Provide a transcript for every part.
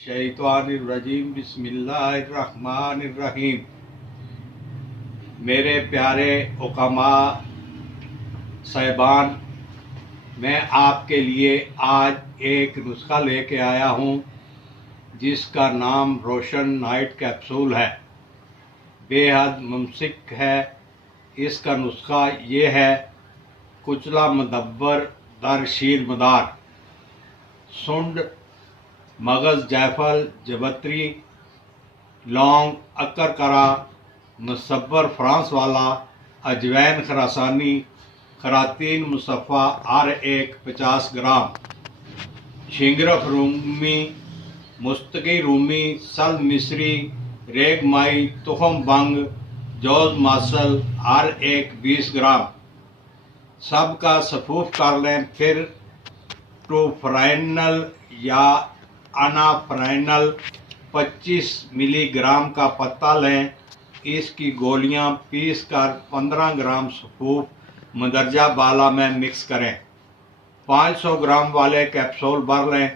शैतानिर्रजीम बिस्मिल्लाहिर्रहमानिर्रहीम। मेरे प्यारे उकमा साहिबान, मैं आपके लिए आज एक नुस्खा लेके आया हूँ जिसका नाम रोशन नाइट कैप्सूल है। बेहद मुमसिक है। इसका नुस्खा ये है: कुचला मदब्बर दर शीर मदार, सुंड, मगज़, जायफल, जबत्री, लौंग, अक्कर करा, मुसब्बर फ्रांस वाला, अजवैन खरासानी, खरातीन मुसफ़ा हर एक 50 ग्राम, शिंगरफ रूमी, मुस्तकी रूमी, सल मिस्री, रेग माई, तुखम बंग, जौज मासल हर एक 20 ग्राम। सबका सफूफ कर लें। फिर टूफ्राइनल या अनाफ्राइनल 25 मिलीग्राम का पत्ता लें। इसकी गोलियां पीस कर 15 ग्राम सफूफ मदरजा बाला में मिक्स करें। 500 ग्राम वाले कैप्सूल भर लें।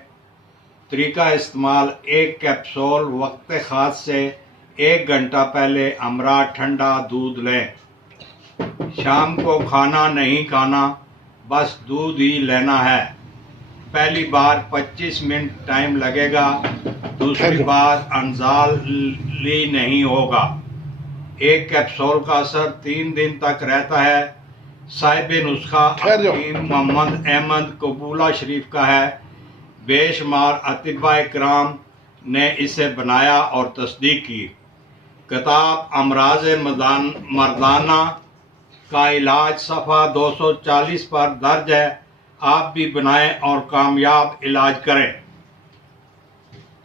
तरीका इस्तेमाल: एक कैप्सूल वक्त ख़ास से 1 घंटा पहले हमरा ठंडा दूध लें। शाम को खाना नहीं खाना, बस दूध ही लेना है। पहली बार 25 मिनट टाइम लगेगा, दूसरी बार अनजाली नहीं होगा। एक कैप्सूल का असर 3 दिन तक रहता है। साहिब नुस्खा हकीम मोहम्मद अहमद कबूला शरीफ का है। बेशुमार अतिबा इकराम ने इसे बनाया और तस्दीक की। किताब अमराज मर्दाना का इलाज सफ़ा 240 पर दर्ज है। आप भी बनाएं और कामयाब इलाज करें।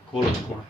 खोलो।